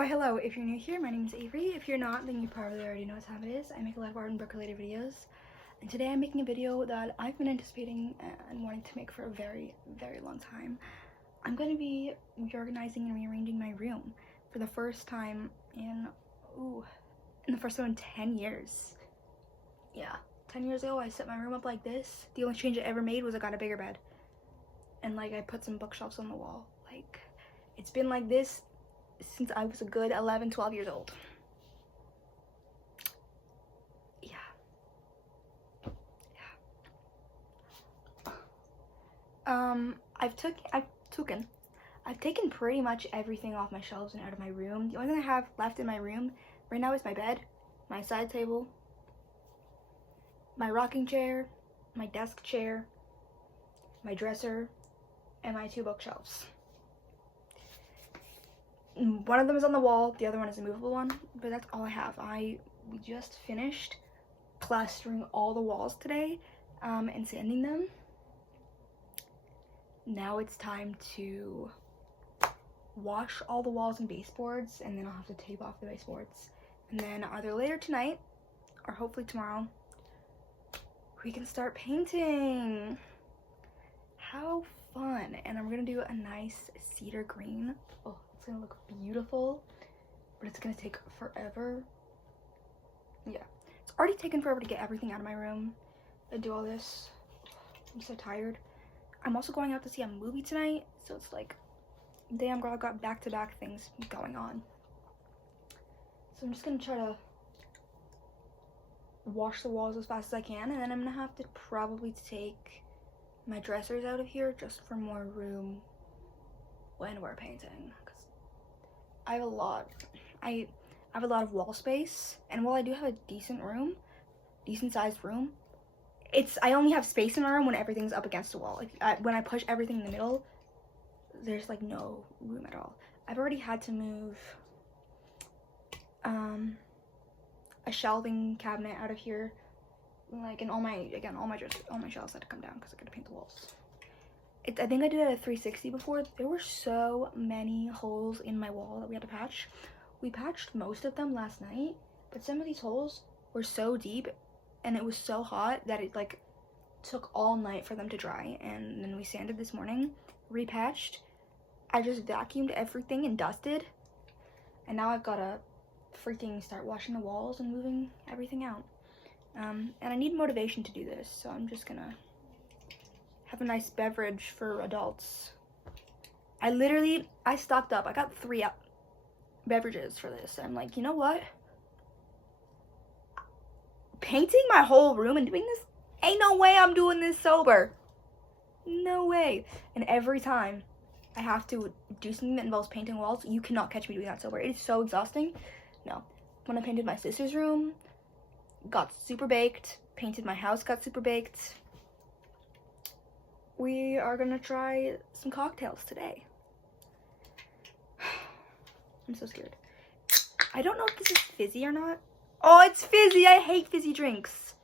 Why hello, if you're new here, my name is Avery. If you're not, then you probably already know what time it is. I make a lot of art and book related videos. And today I'm making a video that I've been anticipating and wanting to make for a very, very long time. I'm going to be reorganizing and rearranging my room for the first time in 10 years. Yeah, 10 years ago I set my room up like this. The only change I ever made was I got a bigger bed. And like I put some bookshelves on the wall. Like, it's been like this since I was a good 11, 12 years old. Yeah. I've taken pretty much everything off my shelves and out of my room. The only thing I have left in my room right now is my bed, my side table, my rocking chair, my desk chair, my dresser, and my 2 bookshelves. One of them is on the wall, the other one is a movable one, but that's all I have. We just finished plastering all the walls today and sanding them. Now it's time to wash all the walls and baseboards, and then I'll have to tape off the baseboards. And then either later tonight or hopefully tomorrow, we can start painting. How fun. And I'm gonna do a nice cedar green. Oh, it's gonna look beautiful, but it's gonna take forever. Yeah, it's already taken forever to get everything out of my room and do all this. I'm so tired. I'm also going out to see a movie tonight, so it's like, damn girl, I got back-to-back things going on. So I'm just gonna try to wash the walls as fast as I can, and then I'm gonna have to probably take my dressers out of here just for more room when we're painting, because I have a lot of wall space, and while I do have a decent sized room, I only have space in my room when everything's up against the wall. Like when I push everything in the middle, there's like no room at all. I've already had to move a shelving cabinet out of here, like, and all my shelves had to come down because I gotta paint the walls. I think I did a 360 before. There were so many holes in my wall that we had to patch. We patched most of them last night, but some of these holes were so deep and it was so hot that it like took all night for them to dry, and then we sanded this morning, repatched. I just vacuumed everything and dusted, and now I've gotta freaking start washing the walls and moving everything out. And I need motivation to do this, so I'm just gonna have a nice beverage for adults. I stocked up. I got 3 beverages for this. I'm like, you know what? Painting my whole room and doing this? Ain't no way I'm doing this sober. No way. And every time I have to do something that involves painting walls, you cannot catch me doing that sober. It is so exhausting. No. When I painted my sister's room, got super baked. Painted my house, got super baked. We are gonna try some cocktails today. I'm so scared. I don't know if this is fizzy or not. Oh, it's fizzy! I hate fizzy drinks.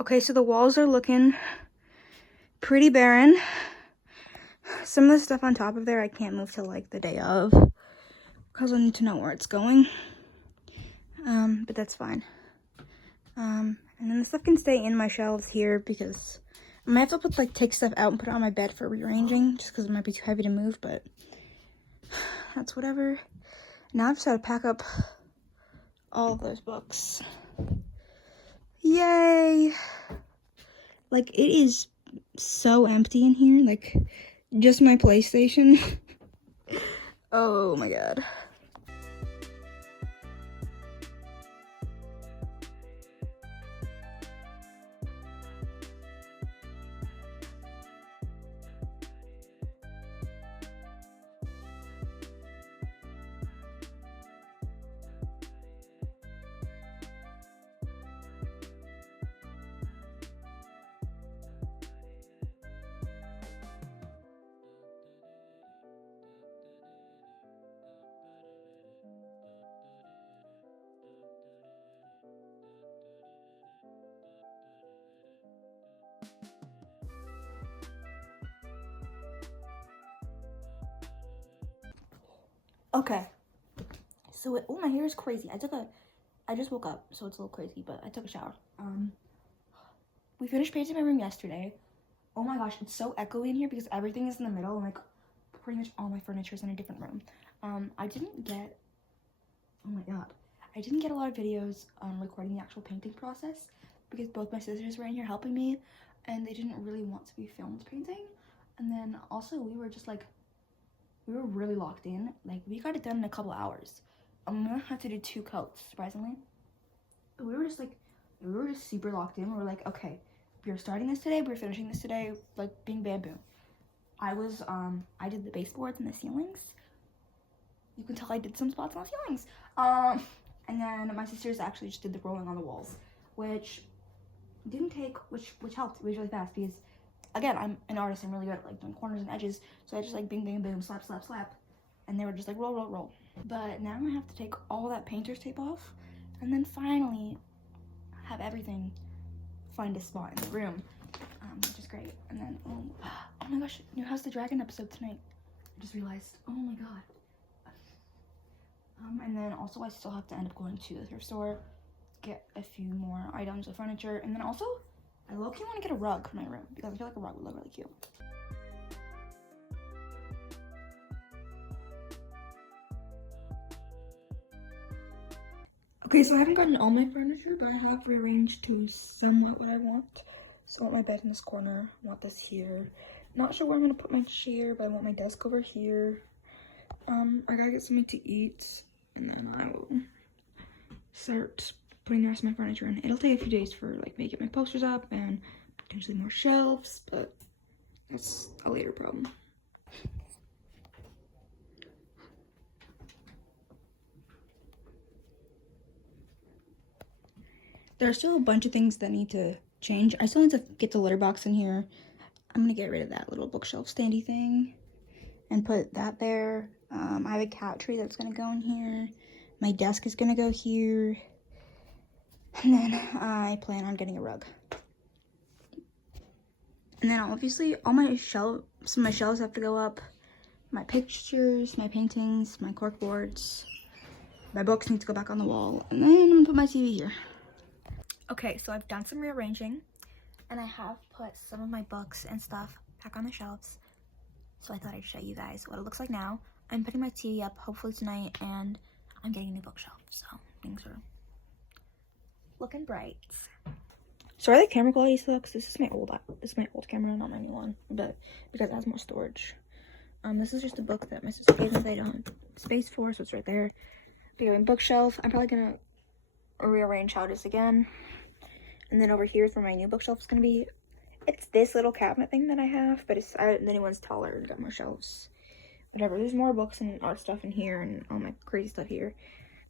Okay, so the walls are looking pretty barren. Some of the stuff on top of there I can't move till like the day of, because I need to know where it's going. But that's fine. And then the stuff can stay in my shelves here because I might have to take stuff out and put it on my bed for rearranging, just because it might be too heavy to move, but that's whatever. Now I've just got to pack up all of those books. Yay! Like, it is so empty in here, like, just my PlayStation. Oh my god. Okay, so oh, my hair is crazy. I just woke up, so it's a little crazy, but I took a shower. We finished painting my room yesterday. Oh my gosh, it's so echoey in here because everything is in the middle and like pretty much all my furniture is in a different room. I didn't get, oh my god, I didn't get a lot of videos recording the actual painting process because both my sisters were in here helping me and they didn't really want to be filmed painting. And then also we were just like, we were really locked in. Like we got it done in a couple hours. I'm gonna have to do 2 coats, surprisingly. But we were just super locked in. We were like, okay, we are starting this today, we're finishing this today, like bing bam boom. I did the baseboards and the ceilings. You can tell I did some spots on the ceilings. And then my sisters actually just did the rolling on the walls, which didn't take, which helped. It was really fast because, again, I'm an artist. I'm really good at like doing corners and edges. So I just like bing, bing, boom, slap, slap, slap. And they were just like roll, roll, roll. But now I have to take all that painter's tape off and then finally have everything find a spot in the room, which is great. And then, oh my gosh, new House the Dragon episode tonight. I just realized, oh my god. And then also I still have to end up going to the thrift store, get a few more items of furniture, and then also I low-key want to get a rug for my room because I feel like a rug would look really cute. Okay, so I haven't gotten all my furniture, but I have rearranged to somewhat what I want. So I want my bed in this corner, I want this here. Not sure where I'm gonna put my chair, but I want my desk over here. I gotta get something to eat, and then I will start putting the rest of my furniture in. It'll take a few days for like making my posters up and potentially more shelves, but that's a later problem. There are still a bunch of things that need to change. I still need to get the litter box in here. I'm gonna get rid of that little bookshelf standy thing and put that there. I have a cat tree that's gonna go in here. My desk is gonna go here. And then I plan on getting a rug. And then obviously all my shelves, some of my shelves have to go up. My pictures, my paintings, my corkboards, my books need to go back on the wall. And then I'm gonna put my TV here. Okay, so I've done some rearranging and I have put some of my books and stuff back on the shelves. So I thought I'd show you guys what it looks like now. I'm putting my TV up hopefully tonight and I'm getting a new bookshelf. So things are looking bright. Sorry the camera quality sucks. This is my old camera, not my new one, but because it has more storage. This is just a book that my sister gave me that I don't have space for, so it's right there. But bookshelf, I'm probably gonna rearrange how it is again. And then over here is where my new bookshelf is gonna be. It's this little cabinet thing that I have, but the new one's taller and got more shelves. Whatever, there's more books and art stuff in here and all my crazy stuff here.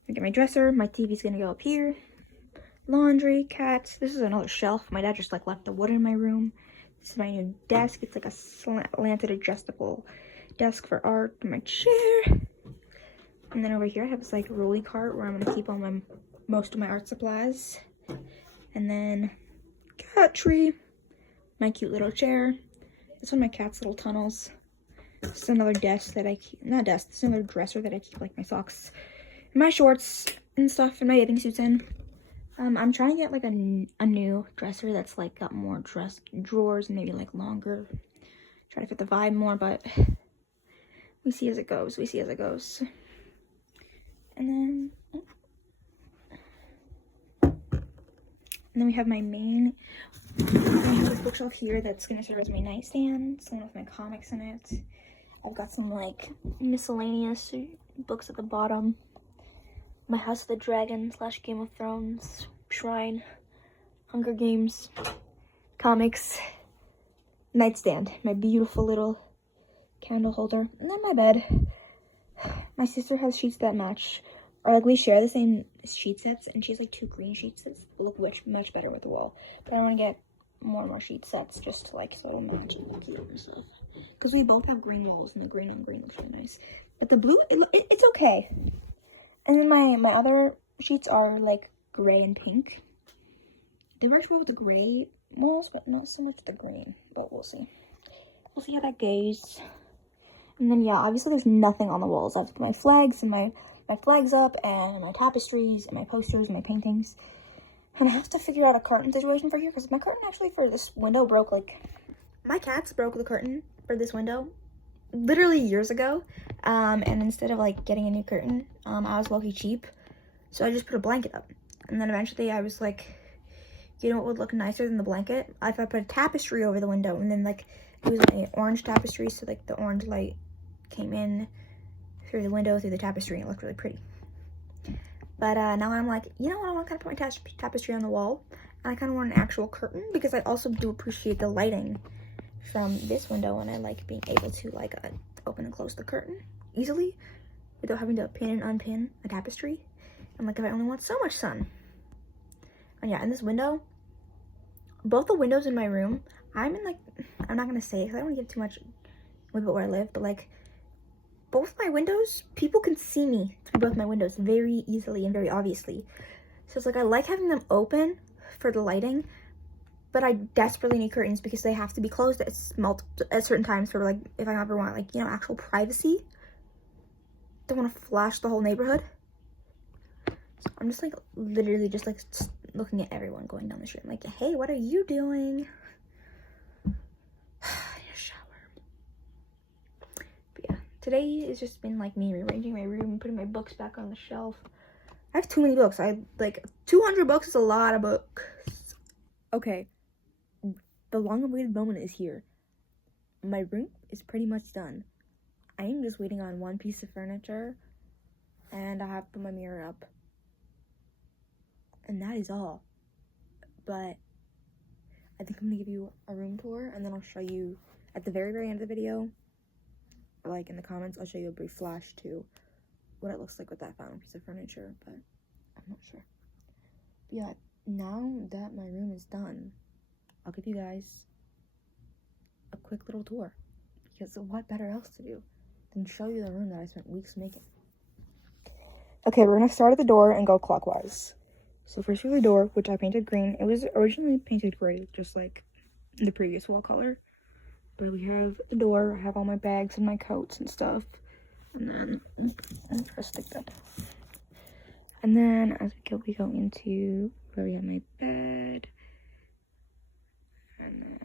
I get my dresser, my TV's gonna go up here. Laundry, cats, this is another shelf. My dad just like left the wood in my room. This is my new desk. It's like a slanted adjustable desk for art. My chair. And then over here I have this like rolly cart where I'm gonna keep all most of my art supplies. And then cat tree, my cute little chair. This one of my cat's little tunnels. This is another desk that I keep, not desk, this is another dresser that I keep like my socks and my shorts and stuff and my bathing suits in. I'm trying to get like a new dresser that's like got more drawers and maybe like longer. Try to fit the vibe more, but we see as it goes. We see as it goes. And then we have my main. I have this bookshelf here that's gonna serve as my nightstand. Some of my comics in it. I've got some like miscellaneous books at the bottom. My House of the Dragon / Game of Thrones, Shrine, Hunger Games, comics, nightstand, my beautiful little candle holder, and then my bed. My sister has sheets that match, or like we share the same sheet sets, and she's like 2 green sheet sets that look much better with the wall. But I want to get more and more sheet sets just to like so it'll match and look cute and stuff. Because we both have green walls, and the green on green looks really nice. But the blue, it's okay. And then my other sheets are like gray and pink. They worked well with the gray walls, but not so much the green. But we'll see. We'll see how that goes. And then, yeah, obviously there's nothing on the walls. I have to put my flags and my flags up, and my tapestries, and my posters, and my paintings. And I have to figure out a curtain situation for here, because my curtain actually for this window broke, like... My cats broke the curtain for this window literally years ago. And instead of, like, getting a new curtain, I was low-key cheap. So I just put a blanket up. And then eventually I was like, you know what would look nicer than the blanket? If I put a tapestry over the window, and then, like, it was an orange tapestry, so, like, the orange light came in through the window, through the tapestry, and it looked really pretty. But now I'm like, you know what, I want to kind of put my tapestry on the wall, and I kind of want an actual curtain, because I also do appreciate the lighting from this window, and I like being able to, like, open and close the curtain easily, without having to pin and unpin a tapestry, and, like, if I only want so much sun. And yeah, in this window, both the windows in my room, I'm in, like, I'm not going to say it, because I don't want to give too much about where I live, but, like, both my windows, people can see me through both my windows very easily and very obviously. So it's like, I like having them open for the lighting, but I desperately need curtains because they have to be closed at certain times for, like, if I ever want, like, you know, actual privacy. Don't want to flash the whole neighborhood. So I'm just, like, literally just, like, looking at everyone going down the street. I'm like, hey, what are you doing? Today has just been, like, me rearranging my room, putting my books back on the shelf. I have too many books. I, like, 200 books is a lot of books. Okay, the long-awaited moment is here. My room is pretty much done. I am just waiting on one piece of furniture, and I have to put my mirror up. And that is all. But I think I'm going to give you a room tour, and then I'll show you at the very, very end of the video, like in the comments, I'll show you a brief flash to what it looks like with that final piece of furniture, but I'm not sure. But yeah, now that my room is done, I'll give you guys a quick little tour, because what better else to do than show you the room that I spent weeks making. Okay, we're gonna start at the door and go clockwise. So first we have the door, which I painted green. It was originally painted gray, just like the previous wall color. But we have the door, I have all my bags and my coats and stuff. And then, I'm trying to stick that down. And then, as we go into where we have my bed. And then,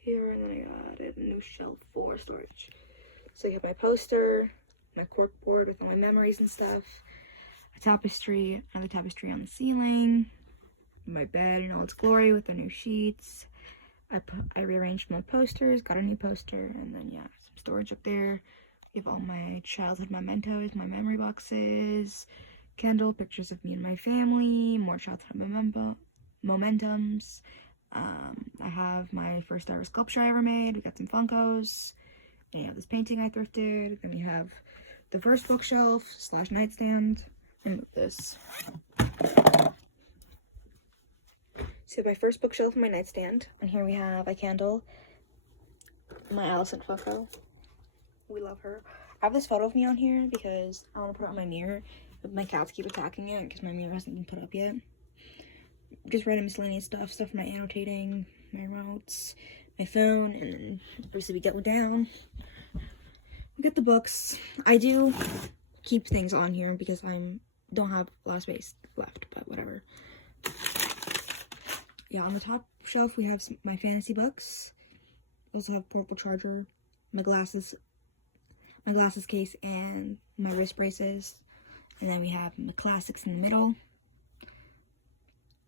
here, and then I got a new shelf for storage. So you have my poster, my cork board with all my memories and stuff. A tapestry, another tapestry on the ceiling. My bed in all its glory with the new sheets. I rearranged my posters, got a new poster, and then, yeah, some storage up there. We have all my childhood mementos, my memory boxes, candle, pictures of me and my family, more childhood momentums. I have my first ever sculpture I ever made. We got some Funkos, and you have this painting I thrifted. Then we have the first bookshelf / nightstand. Let me move this. So my first bookshelf and my nightstand, and here we have a candle, my Allison Funko. We love her. I have this photo of me on here because I want to put it on my mirror, but my cats keep attacking it because my mirror hasn't been put up yet. Just random miscellaneous stuff for my annotating, my remotes, my phone, and then obviously we get down. We get the books. I do keep things on here because don't have a lot of space left, but whatever. Yeah, on the top shelf we have my fantasy books. Also have portable charger, my glasses case, and my wrist braces. And then we have my classics in the middle.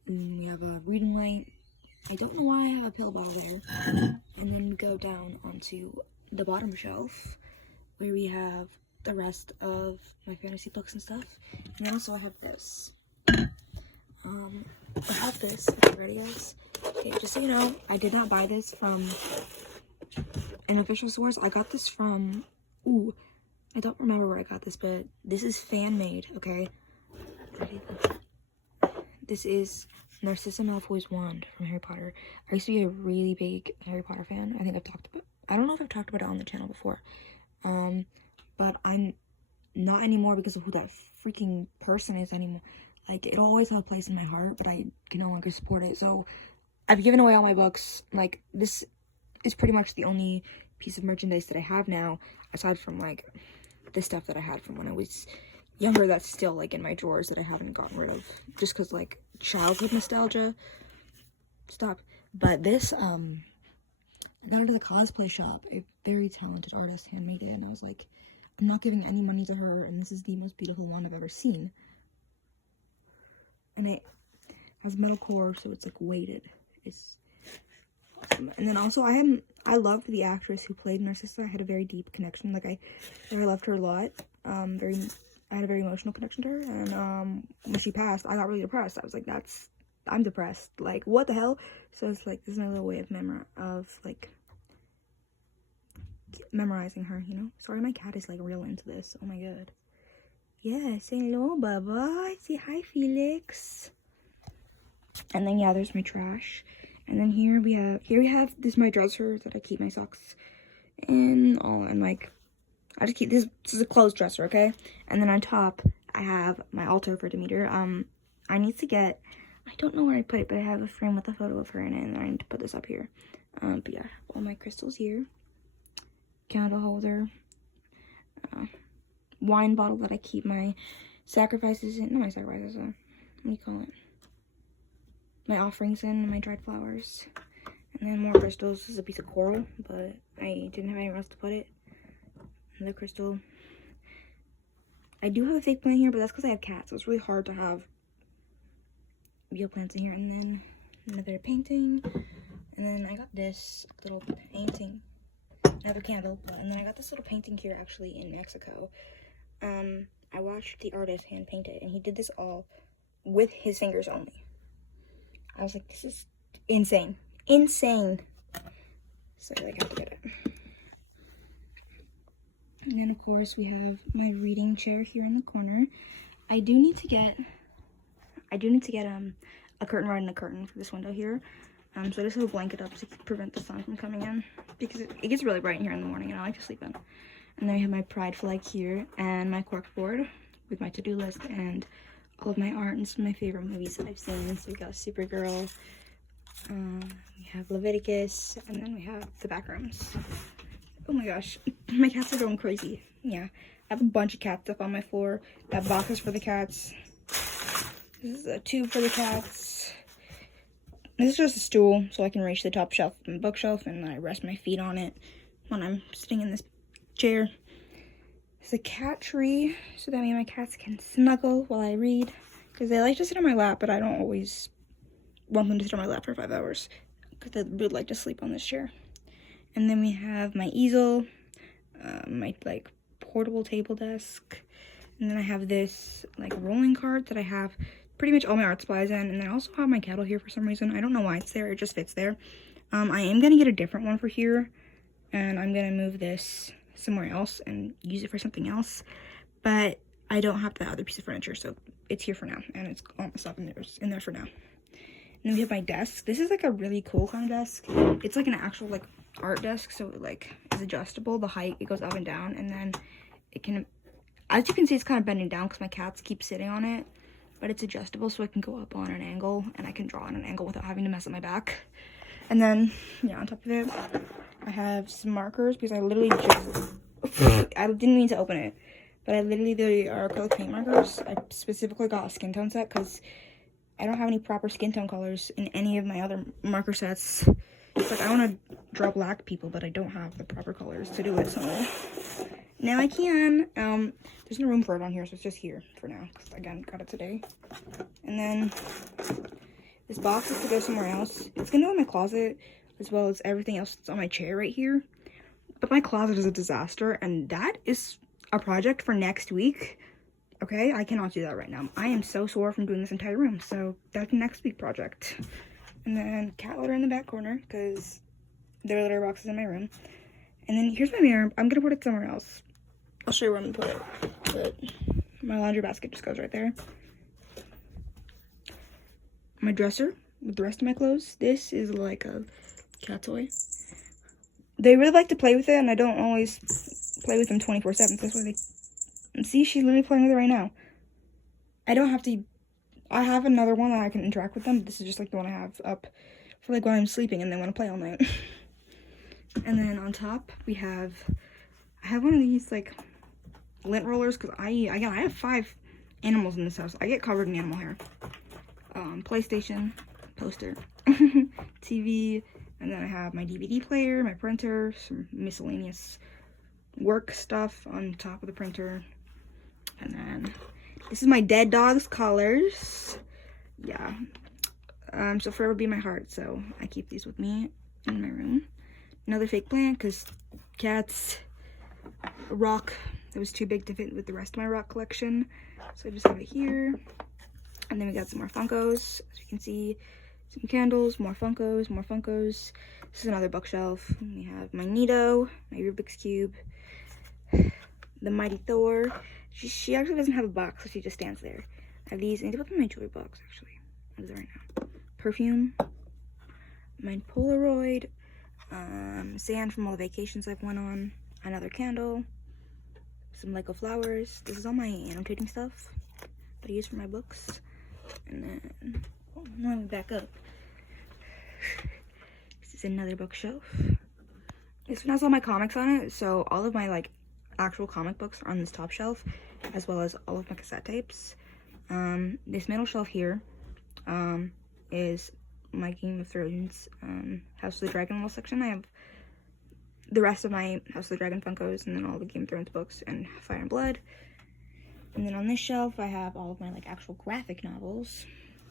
And we have a reading light. I don't know why I have a pill bottle there. And then we go down onto the bottom shelf where we have the rest of my fantasy books and stuff. And then also I have this. I have this. Okay, ready, guys? Okay, just so you know, I did not buy this from an official source. I got this from, I don't remember where I got this, but this is fan made, okay? This is Narcissa Malfoy's wand from Harry Potter. I used to be a really big Harry Potter fan. I don't know if I've talked about it on the channel before. But I'm not anymore because of who that freaking person is anymore. like, it'll always have a place in my heart, but I can no longer support it. So I've given away all my books. Like, this is pretty much the only piece of merchandise that I have now, aside from, like, the stuff that I had from when I was younger that's still, like, in my drawers that I haven't gotten rid of, just because, like, childhood nostalgia. Stop. But this, I got into the cosplay shop. A very talented artist handmade it, and I was like, I'm not giving any money to her, and this is the most beautiful one I've ever seen. And it has metal core, so it's, like, weighted. It's awesome. And then also, I loved the actress who played Narcissa. I had a very deep connection. Like, I loved her a lot. I had a very emotional connection to her, and when she passed, I got really depressed. I was like, I'm depressed. Like, what the hell? So it's like, this is my little way of memorizing her, you know? Sorry, my cat is, like, real into this. Oh my god. Yeah, say hello, Baba. Say hi, Felix. And then, yeah, there's my trash. And then here we have this is my dresser that I keep my socks in. And like, I just keep this is a closed dresser, okay? And then on top, I have my altar for Demeter. I need to get, I don't know where I put it, but I have a frame with a photo of her in it, and I need to put this up here. But yeah, all my crystals here. Candle holder. Wine bottle that I keep my sacrifices in. Not my sacrifices, what do you call it? My offerings in, my dried flowers. And then more crystals. This is a piece of coral, but I didn't have anywhere else to put it. Another crystal. I do have a fake plant here, but that's because I have cats, so it's really hard to have real plants in here. And then another painting. And then I got this little painting. Another candle. And then I got this little painting here, actually, in Mexico. I watched the artist hand paint it, and he did this all with his fingers only. I was like, this is insane. Insane. So I have to get it. And then, of course, we have my reading chair here in the corner. I do need to get a curtain rod and a curtain for this window here. So I just have a blanket up to prevent the sun from coming in, because it gets really bright in here in the morning, and I like to sleep in. And then we have my pride flag here, and my cork board with my to-do list, and all of my art and some of my favorite movies that I've seen. So we got Supergirl, we have Leviticus, and then we have the backrooms. Oh my gosh, my cats are going crazy. Yeah, I have a bunch of cat stuff on my floor. That box is for the cats. This is a tube for the cats. This is just a stool, so I can reach the top shelf of the bookshelf, and I rest my feet on it when I'm sitting in this chair. There's a cat tree, so that means my cats can snuggle while I read, because they like to sit on my lap, but I don't always want them to sit on my lap for 5 hours, because they would like to sleep on this chair. And then we have my easel, my, like, portable table desk, and then I have this, like, rolling cart that I have pretty much all my art supplies in, and I also have my kettle here for some reason. I don't know why it's there, it just fits there. I am going to get a different one for here, and I'm going to move this somewhere else and use it for something else, but I don't have the other piece of furniture, so it's here for now, and it's all my stuff in there for now. And then we have my desk. This is, like, a really cool kind of desk. It's, like, an actual, like, art desk, so it, like, is adjustable. The height, it goes up and down, and then it can, as you can see, it's kind of bending down because my cats keep sitting on it, but it's adjustable, so it can go up on an angle, and I can draw on an angle without having to mess up my back. And then, yeah, on top of it, I have some markers, because I literally just, I didn't mean to open it, but they are acrylic paint markers. I specifically got a skin tone set, because I don't have any proper skin tone colors in any of my other marker sets. It's like, I want to draw black people, but I don't have the proper colors to do it, so now I can. There's no room for it on here, so it's just here for now, because, again, got it today. And then this box is to go somewhere else. It's going to go in my closet, as well as everything else that's on my chair right here. But my closet is a disaster, and that is a project for next week. Okay, I cannot do that right now. I am so sore from doing this entire room, so that's a next week project. And then cat litter in the back corner, because there are litter boxes in my room. And then here's my mirror. I'm gonna put it somewhere else. I'll show you where I'm gonna put it. But my laundry basket just goes right there. My dresser with the rest of my clothes. This is like a cat toy. They really like to play with it, and I don't always play with them 24/7. So that's why they. And see, she's literally playing with it right now. I don't have to. I have another one that I can interact with them. This is just like the one I have up for like when I'm sleeping and they want to play all night. And then on top I have one of these like lint rollers because I have 5 animals in this house. I get covered in animal hair. PlayStation, poster, TV, and then I have my DVD player, my printer, some miscellaneous work stuff on top of the printer. And then this is my dead dog's colors. Yeah. So forever be my heart. So I keep these with me in my room. Another fake plant because cats. A rock that was too big to fit with the rest of my rock collection. So I just have it here. And then we got some more Funkos. As you can see, some candles, more Funkos, more Funkos. This is another bookshelf. We have my Nito, my Rubik's Cube, the Mighty Thor. She actually doesn't have a box, so she just stands there. I have these. I need to put them in my jewelry box, actually. What is it right now? Perfume. My Polaroid. Sand from all the vacations I've went on. Another candle. Some Lego flowers. This is all my annotating stuff that I use for my books. And then, let me back up. This is another bookshelf. This one has all my comics on it, so all of my like actual comic books are on this top shelf, as well as all of my cassette tapes. This middle shelf here is my Game of Thrones House of the Dragon little section. I have the rest of my House of the Dragon Funkos, and then all the Game of Thrones books and Fire and Blood. And then on this shelf I have all of my like actual graphic novels,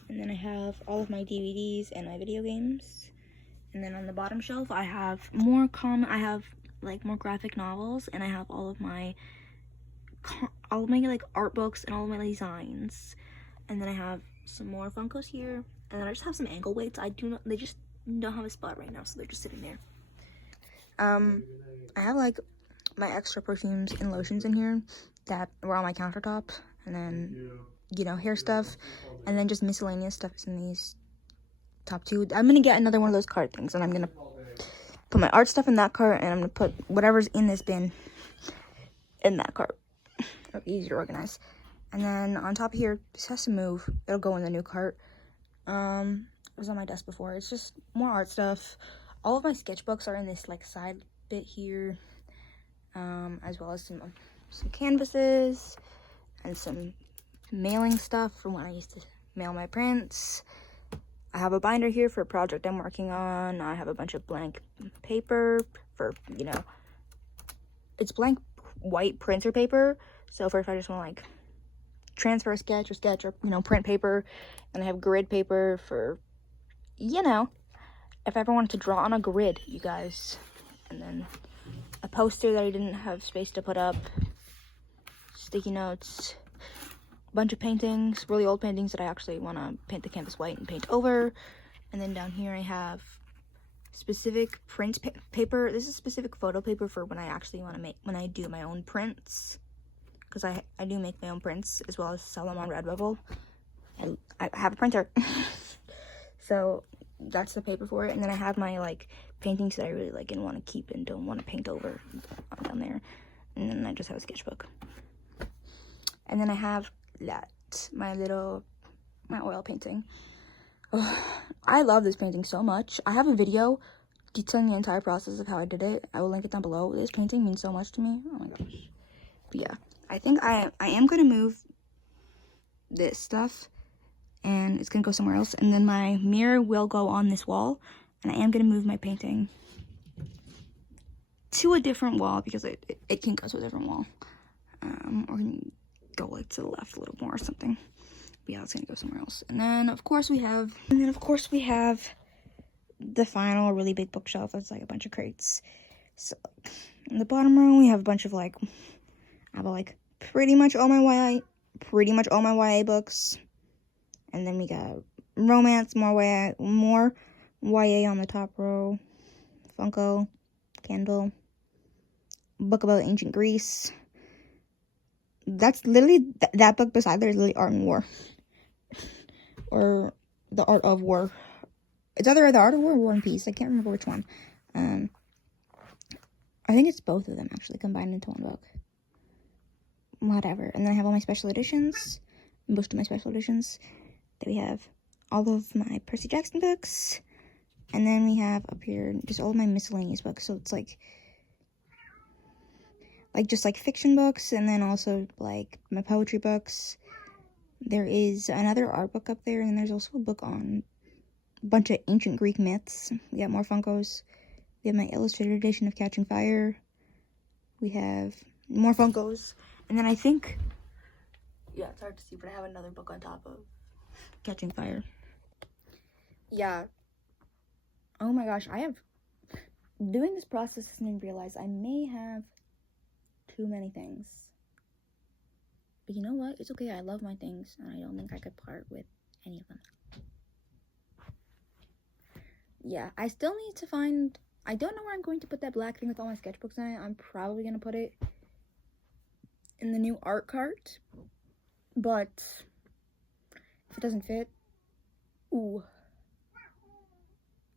and then I have all of my DVDs and my video games. And then on the bottom shelf I have more like more graphic novels, and I have all of my like art books and all of my designs. And then I have some more Funkos here, and then I just have some ankle weights. They just don't have a spot right now, so they're just sitting there. I have like my extra perfumes and lotions in here that were on my countertop, and then, you know, hair stuff, and then just miscellaneous stuff is in these top 2. I'm gonna get another one of those cart things, and I'm gonna put my art stuff in that cart, and I'm gonna put whatever's in this bin in that cart. It'll be easier to organize. And then on top here, this has to move. It'll go in the new cart. It was on my desk before. It's just more art stuff. All of my sketchbooks are in this like side bit here, as well as some canvases and some mailing stuff from when I used to mail my prints. I have a binder here for a project I'm working on. I have a bunch of blank paper for, you know, it's blank white printer paper. So for if I just want to like transfer a sketch or, you know, print paper. And I have grid paper for, you know, if I ever wanted to draw on a grid, you guys. And then a poster that I didn't have space to put up. Sticky notes. A bunch of paintings, really old paintings that I actually want to paint the canvas white and paint over. And then down here I have specific print paper. This is specific photo paper for when I actually want to when I do my own prints. Because I do make my own prints as well as sell them on Redbubble. I have a printer. So that's the paper for it. And then I have my like paintings that I really like and want to keep and don't want to paint over down there. And then I just have a sketchbook. And then I have my oil painting. Oh, I love this painting so much. I have a video detailing the entire process of how I did it. I will link it down below. This painting means so much to me. Oh my gosh. But yeah, I think I am going to move this stuff, and it's going to go somewhere else. And then my mirror will go on this wall, and I am going to move my painting to a different wall because it can go to a different wall. Or go like to the left a little more or something. But yeah, it's going to go somewhere else. And then of course we have the final really big bookshelf. That's like a bunch of crates. So in the bottom row we have a bunch of like, I have like pretty much all my YA books. And then we got romance, more YA on the top row. Funko, candle, book about ancient Greece. That's literally that book beside there is literally Art and War, or the Art of War. It's either the Art of War or War and Peace. I can't remember which one. I think it's both of them actually combined into one book. Whatever. And then I have all my special editions, most of my special editions. Then we have all of my Percy Jackson books. And then we have up here just all of my miscellaneous books. So it's like just like fiction books, and then also like my poetry books. There is another art book up there, and there's also a book on a bunch of ancient Greek myths. We got more Funkos. We have my illustrated edition of Catching Fire. We have more Funkos. And then I think, yeah, it's hard to see, but I have another book on top of Catching Fire. Yeah. Oh my gosh, doing this process has made me realize I may have too many things. But you know what? It's okay. I love my things, and I don't think I could part with any of them. Yeah, I still need to find... I don't know where I'm going to put that black thing with all my sketchbooks in it. I'm probably going to put it in the new art cart. But if it doesn't fit... Ooh.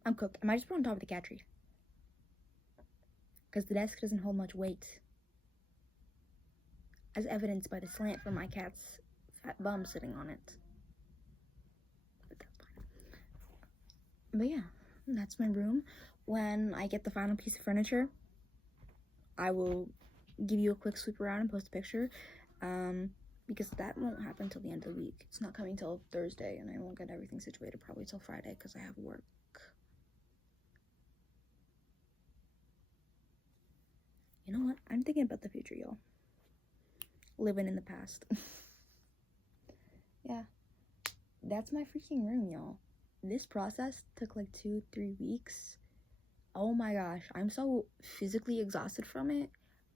I'm cooked. I might just put it on top of the cat tree. Because the desk doesn't hold much weight. As evidenced by the slant from my cat's fat bum sitting on it. But that's fine. But yeah, that's my room. When I get the final piece of furniture, I will give you a quick sweep around and post a picture. Because that won't happen until the end of the week. It's not coming till Thursday, and I won't get everything situated probably till Friday because I have work. You know what? I'm thinking about the future, y'all. Living in the past. Yeah. That's my freaking room, y'all. This process took like 2-3 weeks. Oh my gosh. I'm so physically exhausted from it.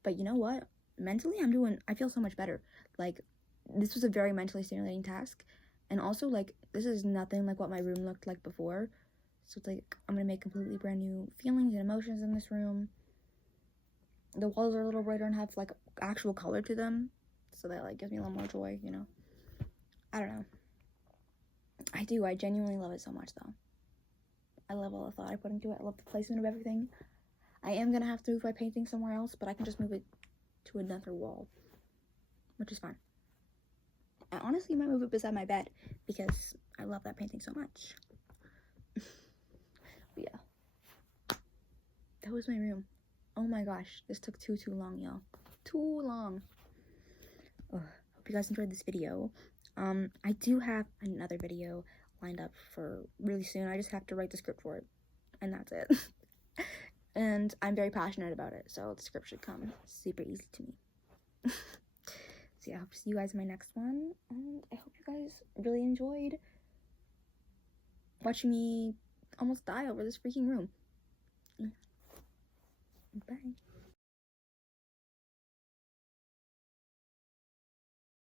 But you know what? Mentally, I feel so much better. Like, this was a very mentally stimulating task. And also, like, this is nothing like what my room looked like before. So it's like, I'm gonna make completely brand new feelings and emotions in this room. The walls are a little brighter and have, like, actual color to them. So that, like, gives me a little more joy, you know? I don't know. I genuinely love it so much, though. I love all the thought I put into it. I love the placement of everything. I am gonna have to move my painting somewhere else, but I can just move it to another wall, which is fine. I honestly might move it beside my bed because I love that painting so much. But yeah, that was my room. Oh my gosh, this took too long, y'all. Too long. Ugh. Hope you guys enjoyed this video. I do have another video lined up for really soon. I just have to write the script for it, and that's it. And I'm very passionate about it, so the script should come super easy to me. So yeah, I hope to see you guys in my next one, and I hope you guys really enjoyed watching me almost die over this freaking room. Bye.